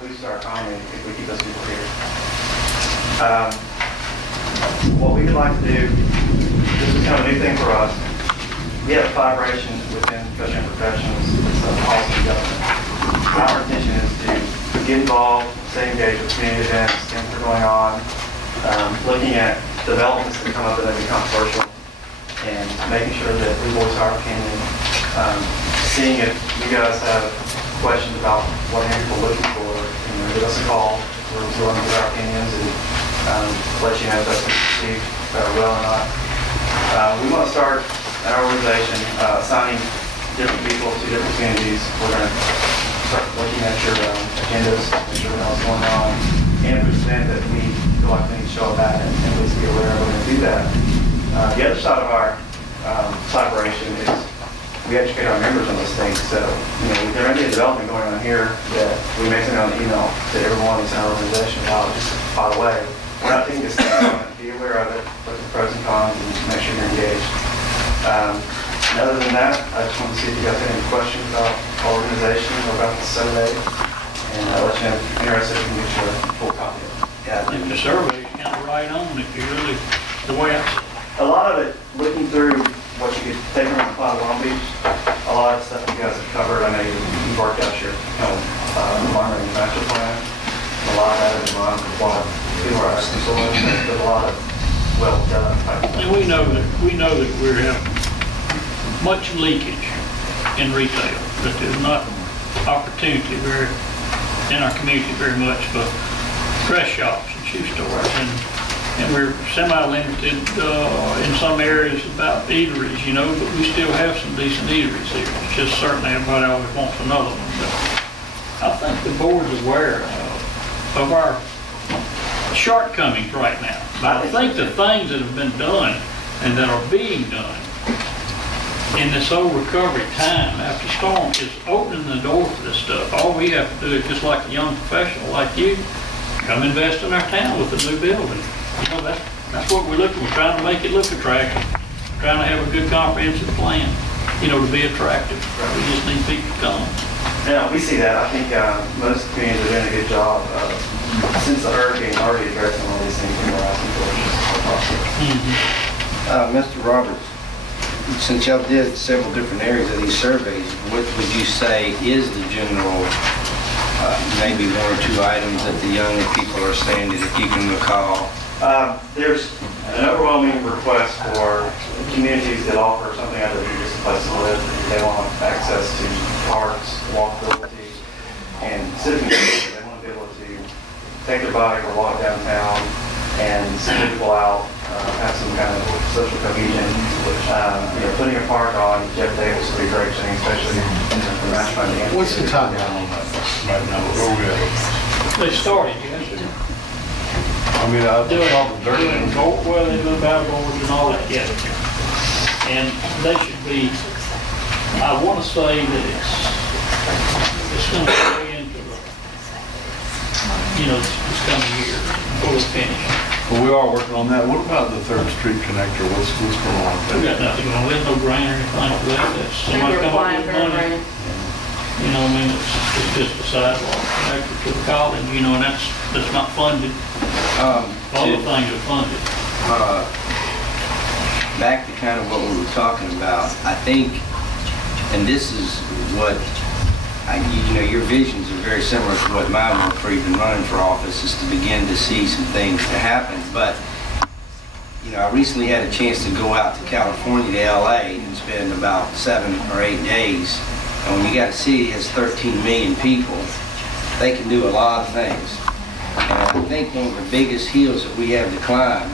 boost our economy if we keep those people here. What we would like to do, this is kind of a new thing for us. We have collaboration within Cushing Professionals, it's a policy and government. Our intention is to get involved, stay engaged with community events, things that are going on, looking at developments that come up that may be controversial, and making sure that we voice our opinion, seeing if you guys have questions about what people are looking for, give us a call. We're willing to give our opinions and let you know if that's received well or not. We want to start an organization assigning different people to different communities. We're going to start looking at your agendas, make sure we know what's going on, and if there's an event that we feel like we need to show up at and at least be aware of, we're going to do that. The other side of our collaboration is we educate our members on those things. So, there may be a development going on here that we may send out an email to everyone in our organization about, just by the way, we're not taking this thing on, be aware of it, look at the pros and cons, and make sure you're engaged. And other than that, I just want to see if you guys have any questions about our organization or about the survey, and I'll let you know if you're interested, we can get you a full copy of it. Yeah, I think the survey is kind of right on if you really, the way I see it. A lot of it, looking through what you could take from Apply to Long Beach, a lot of stuff you guys have covered. I know you've worked out your environmental master plan. A lot of that is in line with what people are asking for. There's a lot of well done type of And we know that we're having much leakage in retail, that there's not opportunity in our community very much for dress shops and shoe stores, and we're semi-limited in some areas about eateries, but we still have some decent eateries here. It's just certainly everybody always wants another one. But I think the board's aware of our shortcomings right now. But I think the things that have been done and that are being done in this old recovery time after storm is opening the door for this stuff. All we have to do is, just like a young professional like you, come invest in our town with a new building. That's what we're looking. We're trying to make it look attractive. Trying to have a good comprehensive plan, to be attractive. We just need people to come. Yeah, we see that. I think most communities are doing a good job since the hurricane already addressing all these things people are asking for. Mr. Roberts, since y'all did several different areas of these surveys, what would you say is the general, maybe one or two items that the young people are saying that if you can recall? There's an overwhelming request for communities that offer something other than just a place to live. They want access to parks, walkability, and civic engagement. They want to be able to take their bike or walk downtown and send people out, have some kind of social cohesion. Putting a park on Jeff Davis would be a great thing, especially for match funding. What's the timeline on that right now? Where we at? They started yesterday. I mean, I Doing saw the dirt. well, they do battle boards and all that, yeah. And they should be, I want to say that it's going to go into this coming year before it's finished. But we are working on that. What about the 3rd Street connector? What's going on We with that? got nothing on, there's no grant or anything like that. That's somebody come up with money. It's just a sidewalk connected to the college, and that's not funded. All the things are funded. Back to kind of what we were talking about, I think, and this is what, your visions are very similar to what mine were for even running for office, is to begin to see some things to happen. But, I recently had a chance to go out to California, to LA, and spend about 7 or 8 days. And when you got a city that has 13 million people, they can do a lot of things. And I think one of the biggest hills that we have to climb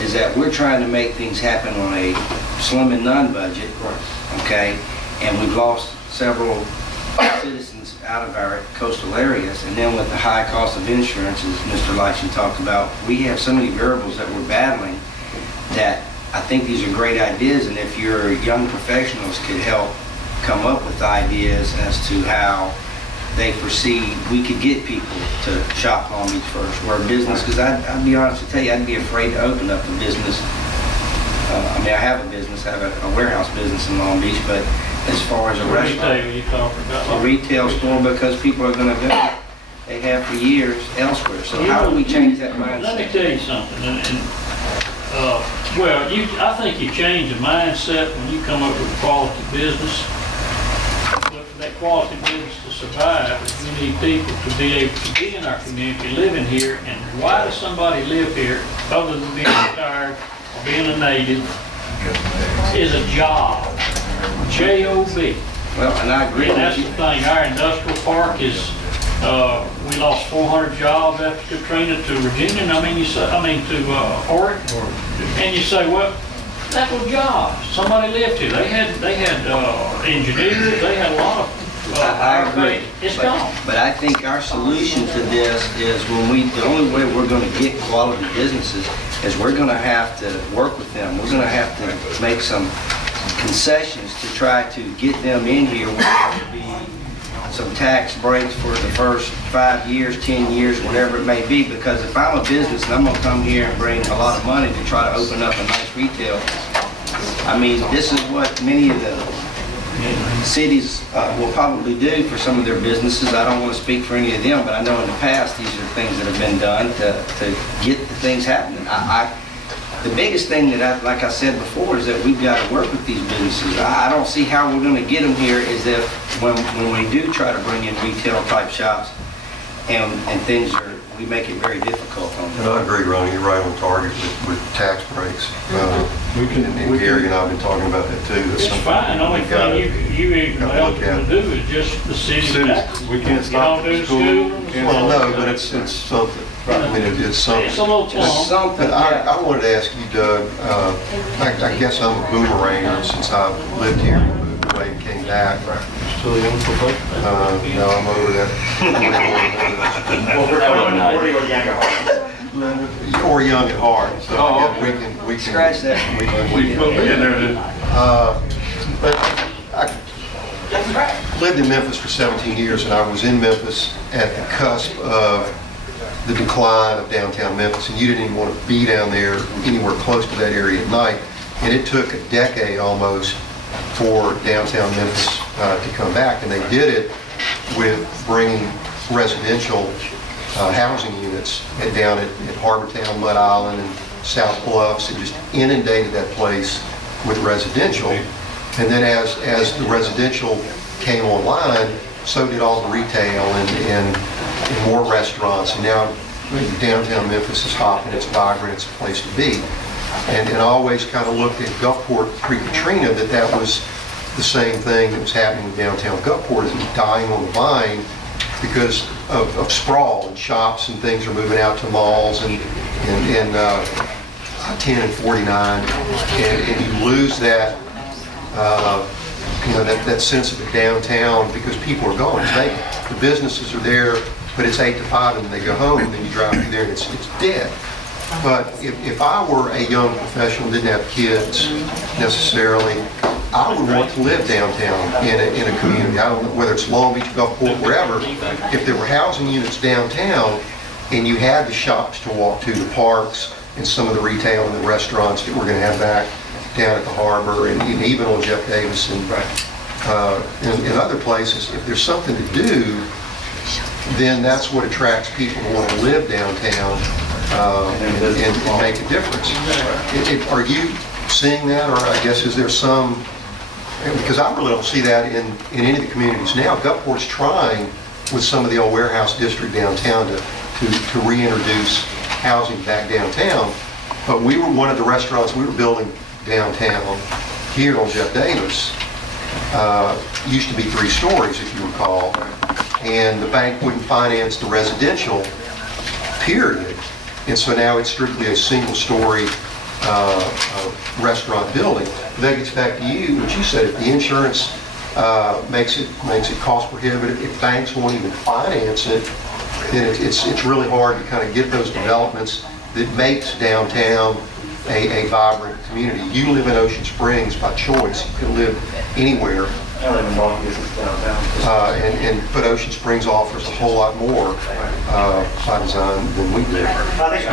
is that we're trying to make things happen on a slim and none budget, okay? And we've lost several citizens out of our coastal areas. And then with the high cost of insurance, as Mr. Lyson talked about, we have so many variables that we're battling that I think these are great ideas. And if your young professionals could help come up with ideas as to how they foresee we could get people to shop Long Beach first, or a business, because I'd be honest to tell you, I'd be afraid to open up a business. I have a business, I have a warehouse business in Long Beach, but as far as a restaurant, Retail, you talking about? a retail store, because people are going to go. they have for years elsewhere. So how do we change that Let me mindset? tell you something, well, I think you change the mindset when you come up with quality business. But for that quality business to survive, we need people to be able to be in our community, living here. And why does somebody live here other than being retired or being a native? Is a job. J-O-B. Well, and I agree And with that's the you. thing, our industrial park is, we lost 400 jobs after Katrina to Virginia, and to Oregon. And you say, well, that was jobs. Somebody lived here. They had engineers, they had a lot of. I agree. It's But- gone. But I think our solution to this is the only way we're going to get quality businesses is we're going to have to work with them. We're going to have to make some concessions to try to get them in here. Whether it be some tax breaks for the first 5 years, 10 years, whatever it may be. Because if I'm a business and I'm going to come here and bring a lot of money to try to open up a nice retail, I mean, this is what many of the cities will probably do for some of their businesses. I don't want to speak for any of them, but I know in the past, these are things that have been done to get the things happening. The biggest thing that like I said before, is that we've got to work with these businesses. I don't see how we're going to get them here is if when we do try to bring in retail type shops and things we make it very difficult on And them. I agree, Ronnie, you're right on target with tax breaks. And Gary and I have been talking about that too. That's It's something fine, only we've gotta- thing you ain't gotta look able at. to do is just the city taxes. We can't stop You don't do the school. school. Well, no, but it's something. I mean, it's something. It's a little Just plump. something, But yeah. I wanted to ask you, Doug, I guess I'm a boomeranger since I lived here, moved away and came back. So the young people. No, I'm over that. Well, we're going to yank it hard. Or young at heart, so yeah, we can. Scratch that. We can. But I lived in Memphis for 17 years, and I was in Memphis at the cusp of the decline of downtown Memphis, and you didn't even want to be down there anywhere close to that area at night. And it took a decade almost for downtown Memphis to come back, and they did it with bringing residential housing units down at Harbortown, Mud Island, and South Bluffs, and just inundated that place with residential. And then as the residential came online, so did all the retail and more restaurants. And now downtown Memphis is hopping, it's vibrant, it's a place to be. And I always kind of looked at Gulfport pre-Katrina that was the same thing that was happening with downtown Gulfport. It was dying on the vine because of sprawl, and shops and things are moving out to malls and 10 and 49, and you lose that that sense of the downtown because people are gone. It's vacant. The businesses are there, but it's 8 to 5, and then they go home, and then you drive through there, and it's dead. But if I were a young professional, didn't have kids necessarily, I would want to live downtown in a community. I don't know whether it's Long Beach, Gulfport, wherever. If there were housing units downtown and you had the shops to walk to, the parks, and some of the retail and the restaurants that we're going to have back down at the harbor and even on Jeff Davis and in other places, if there's something to do, then that's what attracts people to want to live downtown and make a difference. Are you seeing that, or I guess is there some, because I really don't see that in any of the communities now. Gulfport's trying with some of the old warehouse district downtown to reintroduce housing back downtown, but we were one of the restaurants we were building downtown here on Jeff Davis. Used to be 3 stories, if you recall, and the bank wouldn't finance the residential, period. And so now it's strictly a single-story restaurant building. That gets back to you, what you said. If the insurance makes it cost prohibitive, if banks won't even finance it, then it's really hard to kind of get those developments that makes downtown a vibrant community. You live in Ocean Springs by choice. You can live anywhere. I live in Long Beach, downtown. But Ocean Springs offers a whole lot more by design than we do. I think